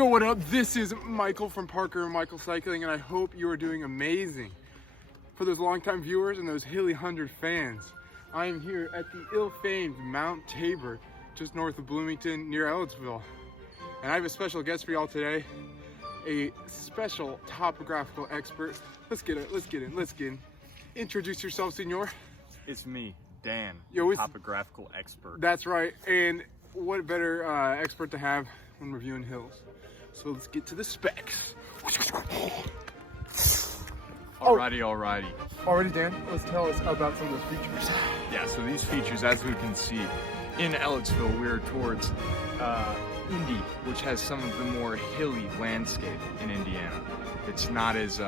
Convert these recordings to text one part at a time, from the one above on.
Yo, what up? This is Michael from Parker and Michael Cycling, and I hope you are doing amazing. For those longtime viewers and those Hilly 100 fans, I am here at the ill-famed Mount Tabor, just north of Bloomington, near Ellettsville. And I have a special guest for y'all today, a special topographical expert. Let's get in. Introduce yourself, senor. It's me, Dan, Yo, topographical expert. That's right, and what better expert to have when reviewing hills. So let's get to the specs. Alrighty. Already, Dan, let's tell us about some of those features. Yeah, so these features, as we can see, in Ellettsville, we're towards Indy, which has some of the more hilly landscape in Indiana. It's not as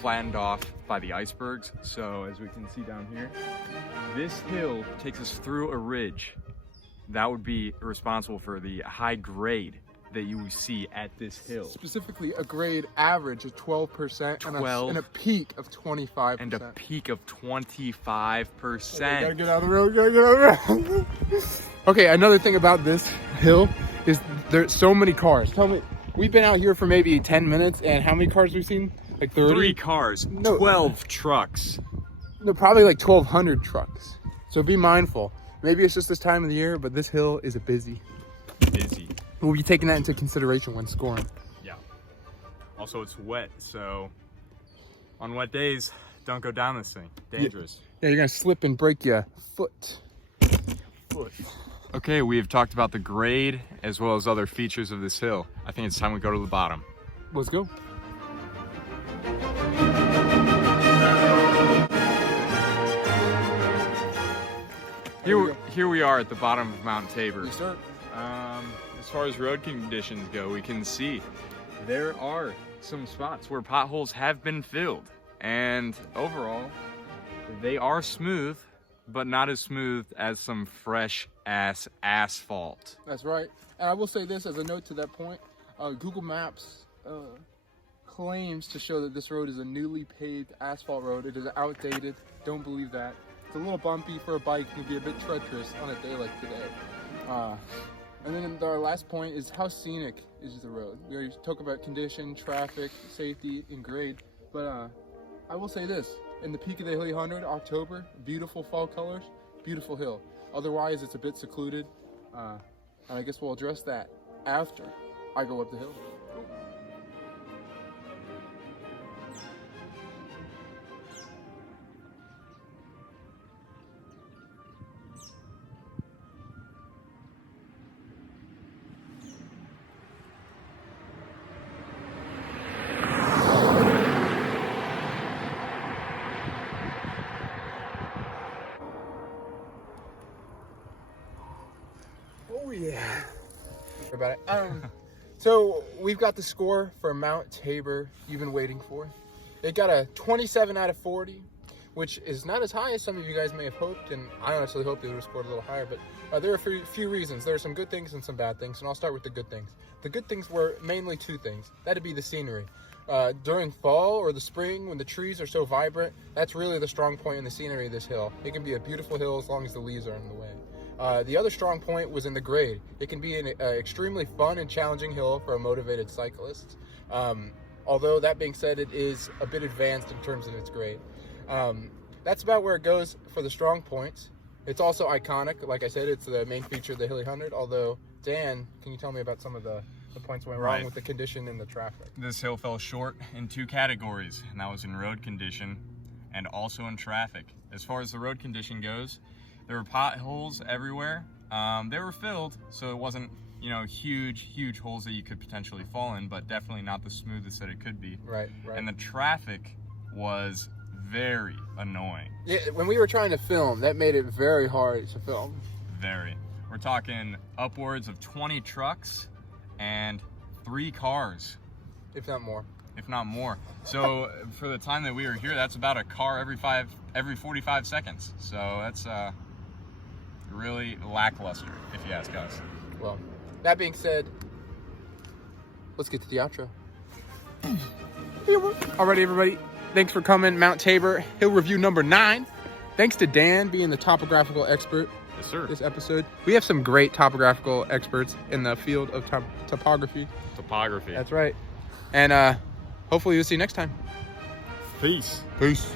flattened off by the icebergs. So as we can see down here, this hill takes us through a ridge. That would be responsible for the high grade that you see at this hill. Specifically, a grade average of 12%, and a peak of 25%. And a peak of 25%. Okay, gotta get out of the road, Okay, another thing about this hill is there's so many cars. Tell me, we've been out here for maybe 10 minutes, and how many cars we've seen? Like 30? 3 cars, No. 12 trucks. No, probably like 1,200 trucks. So be mindful. Maybe it's just this time of the year, but this hill is busy. We'll be taking that into consideration when scoring. Yeah. Also, it's wet, so on wet days, don't go down this thing. Dangerous. Yeah, you're gonna slip and break your foot. Okay, we have talked about the grade as well as other features of this hill. I think it's time we go to the bottom. Let's go. Here we are at the bottom of Mount Tabor. You start. As far as road conditions go, we can see there are some spots where potholes have been filled, and overall they are smooth, but not as smooth as some fresh ass asphalt. That's right. And I will say this as a note to that point, Google Maps claims to show that this road is a newly paved asphalt road. It is outdated. Don't believe that. It's a little bumpy for a bike, can be a bit treacherous on a day like today. And then our last point is how scenic is the road. We already talk about condition, traffic, safety, and grade. But I will say this, in the peak of the Hilly 100, October, beautiful fall colors, beautiful hill. Otherwise, it's a bit secluded. And I guess we'll address that after I go up the hill. Oh yeah. About it. So we've got the score for Mount Tabor you've been waiting for. It got a 27 out of 40, which is not as high as some of you guys may have hoped, and I honestly hoped it would have scored a little higher, but there are a few reasons. There are some good things and some bad things, and I'll start with the good things. The good things were mainly 2 things. That'd be the scenery. During fall or the spring, when the trees are so vibrant, that's really the strong point in the scenery of this hill. It can be a beautiful hill as long as the leaves are in the way. The other strong point was in the grade. It can be an extremely fun and challenging hill for a motivated cyclist. Although that being said, it is a bit advanced in terms of its grade. That's about where it goes for the strong points. It's also iconic. Like I said, it's the main feature of the Hilly 100. Although, Dan, can you tell me about some of the points went wrong with the condition and the traffic? This hill fell short in 2 categories, and that was in road condition and also in traffic. As far as the road condition goes, there were potholes everywhere. They were filled, so it wasn't, huge holes that you could potentially fall in, but definitely not the smoothest that it could be. Right. And the traffic was very annoying. Yeah, when we were trying to film, that made it very hard to film. Very. We're talking upwards of 20 trucks and 3 cars. If not more. So for the time that we were here, that's about a car every 45 seconds. So that's really lackluster, if you ask us. Well, that being said, let's get to the outro. Alrighty, everybody. Thanks for coming. Mount Tabor, hill review number 9. Thanks to Dan being the topographical expert Yes, sir. this episode. We have some great topographical experts in the field of topography. Topography. That's right. And hopefully we'll see you next time. Peace. Peace.